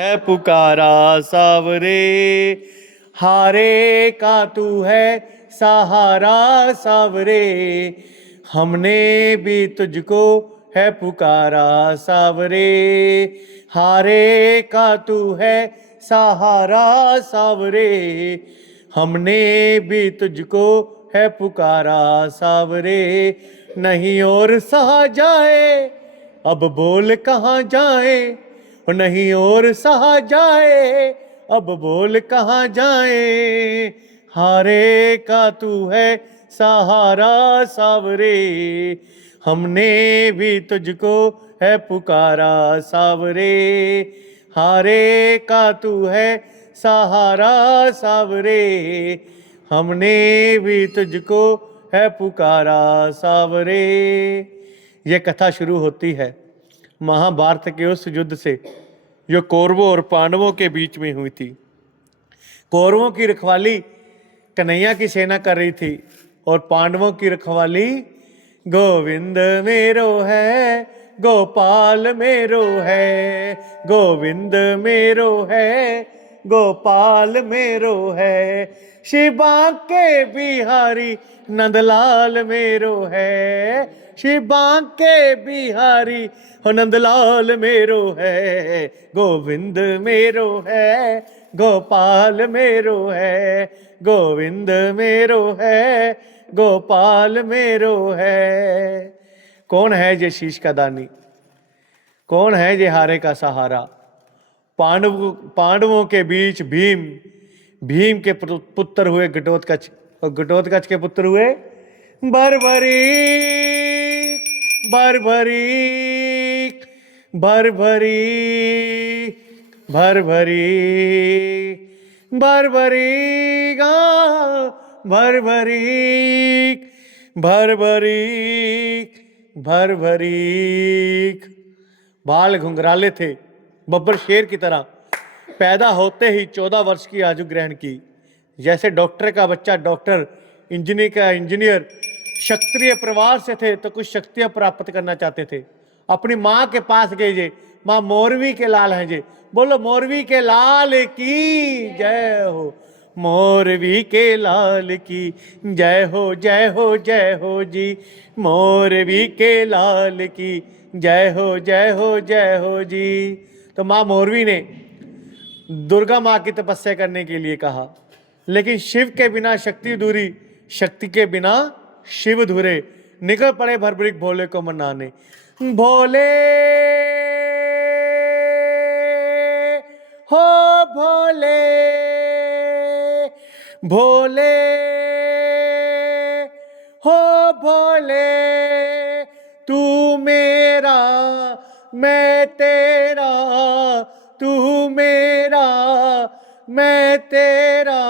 है पुकारा सावरे, हारे का तू है सहारा सावरे, हमने भी तुझको है पुकारा सावरे, हारे का तू है सहारा सावरे, हमने भी तुझको है पुकारा सावरे, नहीं और सहा जाए अब बोल कहाँ जाए, नहीं और सहा जाए अब बोल कहाँ जाए, हारे का तू है सहारा सावरे, हमने भी तुझको है पुकारा सावरे, हारे का तू है सहारा सावरे, हमने भी तुझको है पुकारा सावरे। यह कथा शुरू होती है महाभारत के उस युद्ध से जो कौरवों और पांडवों के बीच में हुई थी। कौरवों की रखवाली कन्हैया की सेना कर रही थी और पांडवों की रखवाली गोविंद मेरो है, गोपाल मेरो है, गोविंद मेरो है, गोपाल मेरो है, शिवा के बिहारी नंदलाल मेरो है, शिवा के बिहारी नंदलाल मेरो है, गोविंद मेरो है, गोपाल मेरो है, गोविंद मेरो है, गोपाल मेरो है। कौन है ये शीश का दानी, कौन है ये हारे का सहारा? पांडवों के बीच भीम, भीम के पुत्र हुए घटोत्कच और घटोत्कच के पुत्र हुए बर्बरी, बर्बरी, बर्बरी, बर्बरी, बर्बरी गा, बर्बरी, बर्बरी, बर्बरी। बाल घुंघराले थे, बब्बर शेर की तरह। पैदा होते ही 14 वर्ष की आयु ग्रहण की। जैसे डॉक्टर का बच्चा डॉक्टर, इंजीनियर का इंजीनियर। क्षत्रिय परिवार से थे तो कुछ शक्तियां प्राप्त करना चाहते थे। अपनी माँ के पास गए जे, माँ मोरवी के लाल हैं जे, बोलो मोरवी के लाल की जय हो, मोरवी के लाल की जय हो, जय हो, जय हो जी, मोरवी के लाल की जय हो, जय हो, जय हो जी। तो माँ मोरवी ने दुर्गा माँ की तपस्या करने के लिए कहा, लेकिन शिव के बिना शक्ति अधूरी, शक्ति के बिना शिव धुरे। निकल पड़े भरभरीक भोले को मनाने। भोले हो भोले, भोले हो भोले, तू मेरा मैं तेरा, तू मेरा मैं तेरा,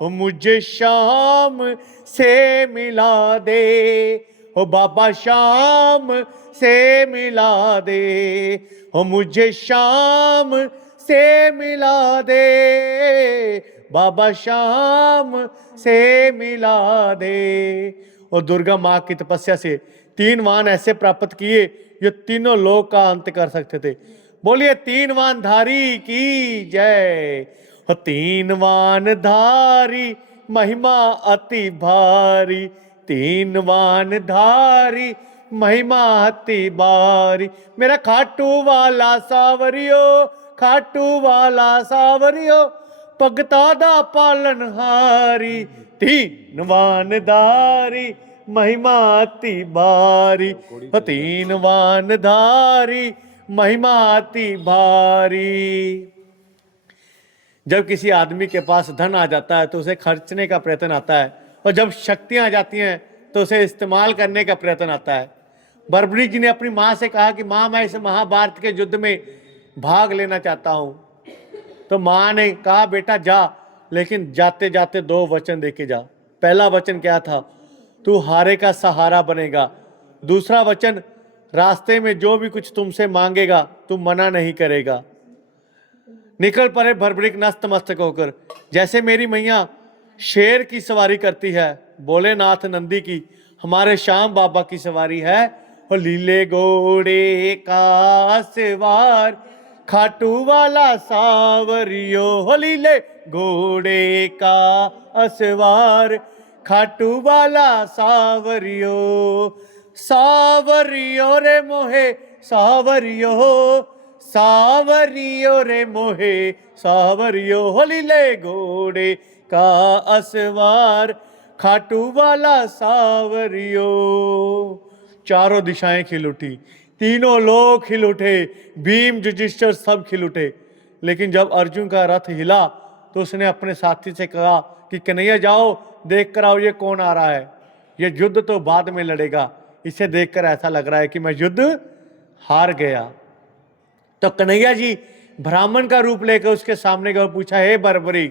हो मुझे शाम से मिला दे, हो बाबा शाम से मिला दे, हो मुझे शाम से मिला दे, बाबा शाम से मिला दे। और दुर्गा माँ की तपस्या से 3 वाहन ऐसे प्राप्त किए जो तीनों लोक का अंत कर सकते थे। बोलिए 3 वाहन धारी की जय। 3 वाहन धारी महिमा अति भारी, 3 वाहन धारी महिमा अति भारी, मेरा खाटू वाला सावरियो, खाटू वाला सावरियो, भगता दा पालनहारी, 3 वाहन धारी महिमा अति भारी, 3 वाहन धारी महिमा अति भारी। जब किसी आदमी के पास धन आ जाता है तो उसे खर्चने का प्रयत्न आता है, और जब शक्तियां आ जाती हैं तो उसे इस्तेमाल करने का प्रयत्न आता है। बर्बरी जी ने अपनी माँ से कहा कि माँ मैं इस महाभारत के युद्ध में भाग लेना चाहता हूँ। तो माँ ने कहा बेटा जा, लेकिन जाते जाते 2 वचन देके जा। पहला वचन क्या था? तू हारे का सहारा बनेगा। दूसरा वचन, रास्ते में जो भी कुछ तुमसे मांगेगा तू मना नहीं करेगा। निकल पड़े भरभरीक नस्त मस्तक होकर। जैसे मेरी मैया शेर की सवारी करती है, भोलेनाथ नंदी की हमारे श्याम बाबा की सवारी है। लीले घोड़े का सवार, खाटू वाला सावरियो होली ले घोड़े का असवार, खाटू वाला सावरियो, सावरियो रे मोहे सावरियो, सावरियो रे मोहे सावरियो, होली ले घोड़े का असवार, खाटू वाला सावरियो। चारों दिशाएं खिल उठी, तीनों लोग खिल उठे, भीम युधिष्ठिर सब खिल उठे। लेकिन जब अर्जुन का रथ हिला तो उसने अपने साथी से कहा कि कन्हैया जाओ देख कर आओ ये कौन आ रहा है, ये युद्ध तो बाद में लड़ेगा, इसे देखकर ऐसा लग रहा है कि मैं युद्ध हार गया। तो कन्हैया जी ब्राह्मण का रूप लेकर उसके सामने गए, पूछा हे बर्बरी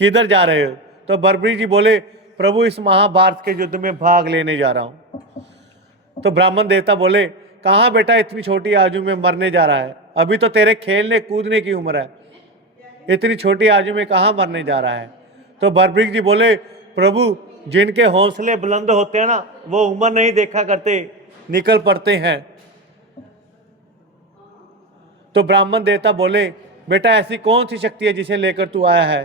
किधर जा रहे हो? तो बर्बरी जी बोले प्रभु इस महाभारत के युद्ध में भाग लेने जा रहा हूं। तो ब्राह्मण देवता बोले कहां बेटा, इतनी छोटी आयु में मरने जा रहा है, अभी तो तेरे खेलने कूदने की उम्र है, इतनी छोटी आयु में कहां मरने जा रहा है? तो बर्बरी जी बोले प्रभु जिनके हौसले बुलंद होते हैं ना वो उम्र नहीं देखा करते, निकल पड़ते हैं। तो ब्राह्मण देवता बोले बेटा ऐसी कौन सी शक्ति है जिसे लेकर तू आया है?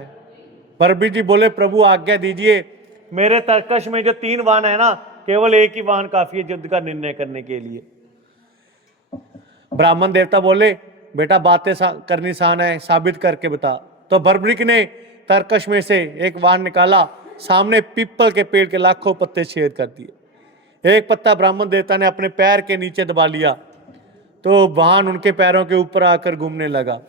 बर्बरी जी बोले प्रभु आज्ञा दीजिए, मेरे तरकश में जो 3 वाहन है ना, केवल एक ही वाहन काफी है युद्ध का निर्णय करने के लिए। ब्राह्मण देवता बोले बेटा बातें करनी आसान है, साबित करके बता। तो बर्बरिक ने तरकश में से एक वाहन निकाला, सामने पीपल के पेड़ के लाखों पत्ते छेद कर दिए। एक पत्ता ब्राह्मण देवता ने अपने पैर के नीचे दबा लिया तो वाहन उनके पैरों के ऊपर आकर घूमने लगा।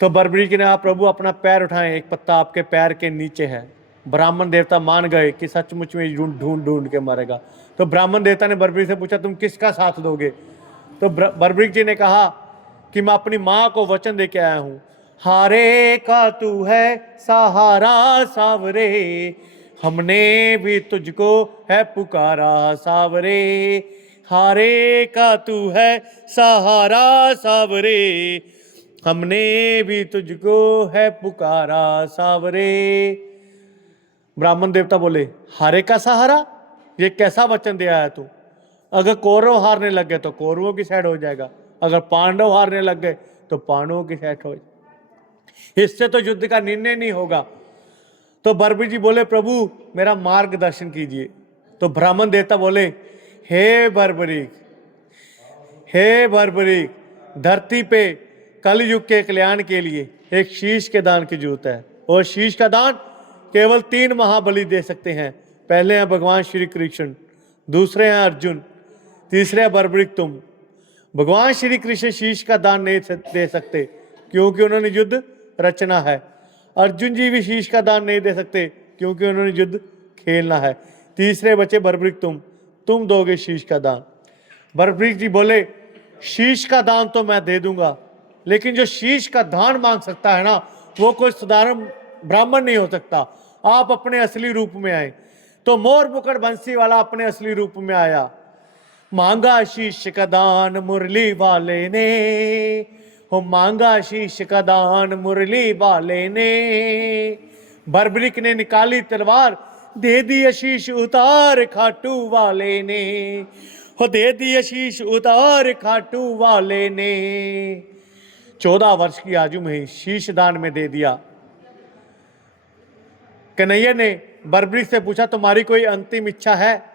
तो बर्बरिक ने कहा प्रभु अपना पैर उठाएं, एक पत्ता आपके पैर के नीचे है। ब्राह्मण देवता मान गए कि सचमुच में ढूंढ ढूंढ के मारेगा। तो ब्राह्मण देवता ने बर्बरिक से पूछा तुम किसका साथ दोगे? तो बर्बरिक जी ने कहा कि मैं अपनी माँ को वचन दे के आया हूँ, हारे का तू है सहारा सावरे, हमने भी तुझको है पुकारा सावरे, हारे का तू है सहारा सावरे, हमने भी तुझको है पुकारा सावरे। ब्राह्मण देवता बोले हारे का सहारा, ये कैसा वचन दिया है तू? अगर कौरव हारने लग गए तो कौरवों की साइड हो जाएगा, अगर पांडव हारने लग गए तो पांडवों की साइड हो जाएगा, इससे तो युद्ध का निर्णय नहीं होगा। तो बर्बरी जी बोले प्रभु मेरा मार्गदर्शन कीजिए। तो ब्राह्मण देवता बोले हे बर्बरीक, हे बर्बरीक, धरती पे कलयुग के कल्याण के लिए एक शीश के दान की जरूरत है, और शीश का दान केवल 3 महाबली दे सकते हैं। पहले हैं भगवान श्री कृष्ण, दूसरे हैं अर्जुन, तीसरे हैं बर्बरीक तुम। भगवान श्री कृष्ण शीश का दान नहीं दे सकते क्योंकि उन्होंने युद्ध रचना है। अर्जुन जी भी शीश का दान नहीं दे सकते क्योंकि उन्होंने युद्ध खेलना है। तीसरे बचे बर्बरीक तुम दोगे शीश का दान। बर्बरीक जी बोले शीश का दान तो मैं दे दूंगा, लेकिन जो शीश का दान मांग सकता है ना वो कोई साधारण ब्राह्मण नहीं हो सकता। आप अपने असली रूप में आए। तो मोर मुकुट बंसी वाला अपने असली रूप में आया, मांगा शीश का दान मुरली वाले ने, हो मांगा शीश का दान मुरली वाले ने। बर्बरीक ने निकाली तलवार, दे दी आशीष उतार खाटू वाले ने, हो दे दी आशीष उतार खाटू वाले ने। 14 वर्ष की आयु में ही शीश दान में दे दिया। कन्हैया ने बर्बरीक से पूछा तुम्हारी कोई अंतिम इच्छा है?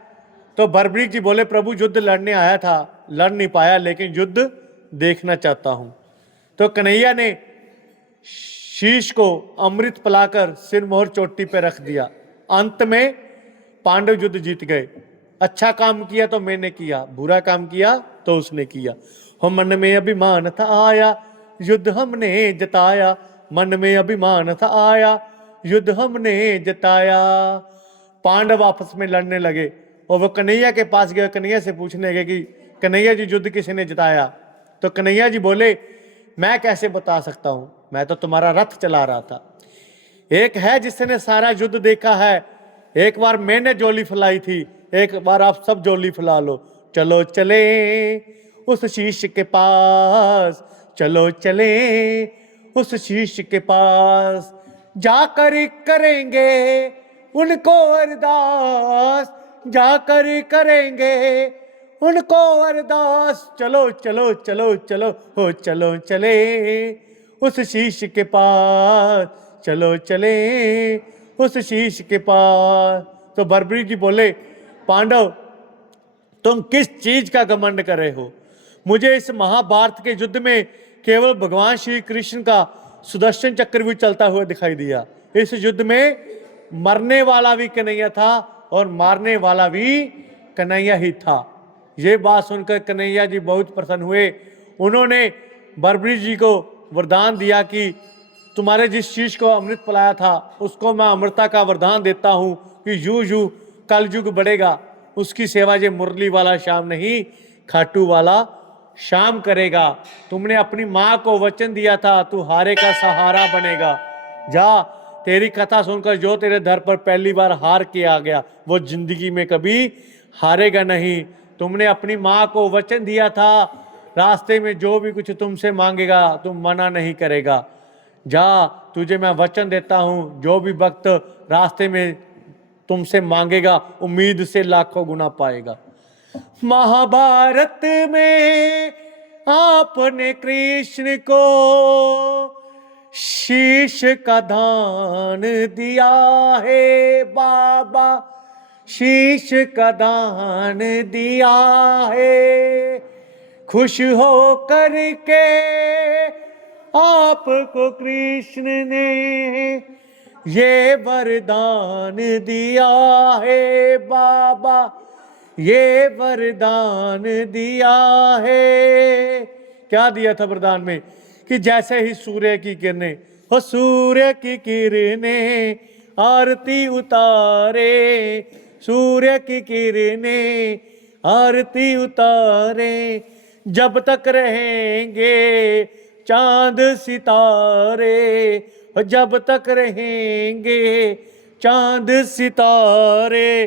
तो बर्बरीक जी बोले प्रभु युद्ध लड़ने आया था, लड़ नहीं पाया, लेकिन युद्ध देखना चाहता हूं। तो कन्हैया ने शीश को अमृत पिलाकर सिरमोहर चोटी पे रख दिया। अंत में पांडव युद्ध जीत गए। अच्छा काम किया तो मैंने किया, बुरा काम किया तो उसने किया। हो मन में अभिमान था आया, युद्ध हमने जताया, मन में अभिमान था आया, युद्ध हमने जताया। पांडव आपस में लड़ने लगे और वो कन्हैया के पास गए, कन्हैया से पूछने लगे कि कन्हैया जी युद्ध किसने जिताया? तो कन्हैया जी बोले मैं कैसे बता सकता हूं, मैं तो तुम्हारा रथ चला रहा था। एक है जिसने सारा युद्ध देखा है, एक बार मैंने जोली फैलाई थी, एक बार आप सब जोली फैला लो। चलो चले उस शीश के पास, चलो चले उस शीश के पास, जाकर करेंगे उनको अरदास, जाकर करेंगे उनको अरदास, चलो चलो चलो चलो हो चलो चले उस शीश के पास, चलो चले उस शीश के पास। तो बर्बरी जी बोले, पांडव तुम किस चीज का घमंड कर रहे हो? मुझे इस महाभारत के युद्ध में केवल भगवान श्री कृष्ण का सुदर्शन चक्र भी चलता हुआ दिखाई दिया। इस युद्ध में मरने वाला भी कन्हैया था और मारने वाला भी कन्हैया ही था। ये बात सुनकर कन्हैया जी बहुत प्रसन्न हुए। उन्होंने बर्बरी जी को वरदान दिया कि तुम्हारे जिस शीश को अमृत पिलाया था उसको मैं अमृता का वरदान देता हूं कि यूं यूं कल युग बढ़ेगा, उसकी सेवा ये मुरली वाला श्याम नहीं, खाटू वाला श्याम करेगा। तुमने अपनी माँ को वचन दिया था तू हारे का सहारा बनेगा। जा, तेरी कथा सुनकर जो तेरे दर पर पहली बार हार के आ गया वो जिंदगी में कभी हारेगा नहीं। तुमने अपनी माँ को वचन दिया था रास्ते में जो भी कुछ तुमसे मांगेगा तुम मना नहीं करेगा। जा, तुझे मैं वचन देता हूं जो भी वक्त रास्ते में तुमसे मांगेगा उम्मीद से लाखों गुना पाएगा। महाभारत में आपने कृष्ण को शीश का दान दिया है बाबा, शीश का दान दिया है। खुश हो करके आपको कृष्ण ने ये वरदान दिया है बाबा, ये वरदान दिया है। क्या दिया था वरदान में? कि जैसे ही सूर्य की किरणें, हो सूर्य की किरणें आरती उतारे, सूर्य की किरणें आरती उतारे, जब तक रहेंगे चांद सितारे, जब तक रहेंगे चांद सितारे,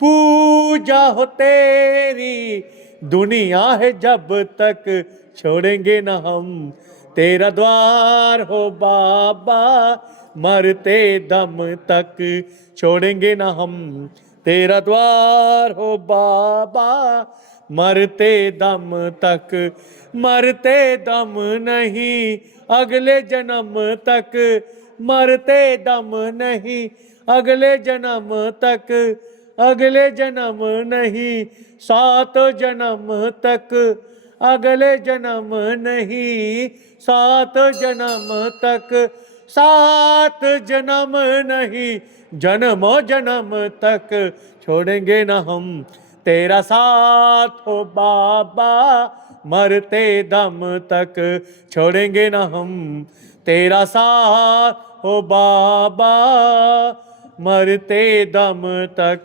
पूजा हो तेरी दुनिया है जब तक छोड़ेंगे ना हम तेरा द्वार हो बाबा, मरते दम तक छोड़ेंगे ना हम तेरा द्वार हो बाबा, मरते दम तक, मरते दम नहीं अगले जन्म तक, मरते दम नहीं अगले जन्म तक, अगले जन्म नहीं 7 जन्म तक, अगले जन्म नहीं 7 जन्म तक, 7 जन्म नहीं जन्मों जन्म तक छोड़ेंगे न हम तेरा साथ हो बाबा, मरते दम तक छोड़ेंगे न हम तेरा साथ हो बाबा, मरते दम तक।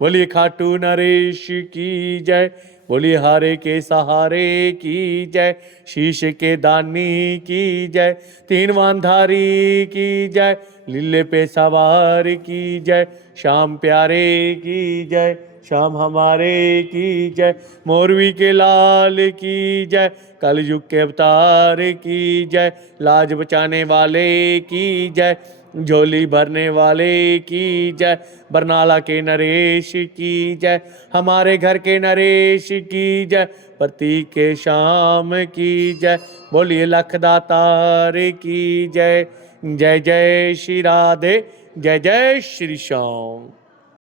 बोलिए खाटू नरेश की जय, बोलिए हारे के सहारे की जय, शीश के दानी की जय, 3 वानधारी की जय, लीले पे सवार की जय, श्याम प्यारे की जय, श्याम हमारे की जय, मोरवी के लाल की जय, कलयुग के अवतार की जय, लाज बचाने वाले की जय, झोली भरने वाले की जय, बरनाला के नरेश की जय, हमारे घर के नरेश की जय, प्रतीक के श्याम की जय, बोलिए लखदातार की जय। जय जय श्री राधे, जय जय श्री श्याम।